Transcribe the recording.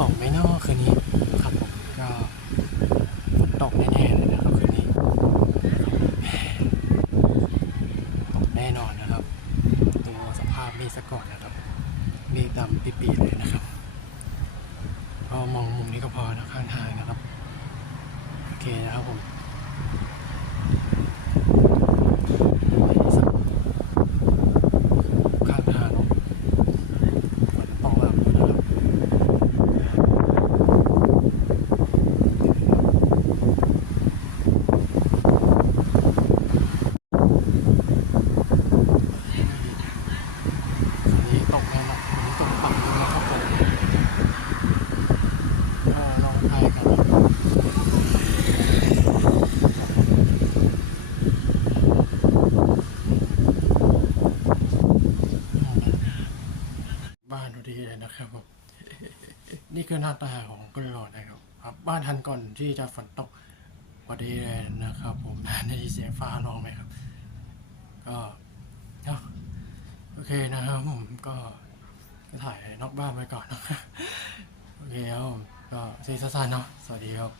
ตกไหมเนาะคืนนี้ครับผมก็ฝนตกแน่ๆเลยนะครับคืนนี้ตกแน่นอนนะครับดูสภาพมีซะก่อนนะครับมีดำปีๆเลยนะครับก็มองมุมนี้ก็พอนะข้างทางนะครับโอเคนะครับผมข้างทางฝนตกแบบนี้นะครับ อันนี้ตกแน่นอนอันนี้ตกต่ำเลยนะครับผมก็ลองทายกันบ้านดีเลยนะครับผมนี่คือหน้าตาของกุหลาบนะครับครับ บ้านทันก่อนที่จะฝนตกพอดีเลยนะครับ ผมได้ยินเสียงฟ้าร้องไหมครับ ก็ เคนะครับผมก็ถ่ายนอกบ้านไปก่อนนะโอเคครับผมก็ซีซั่นเนาะสวัสดีครับ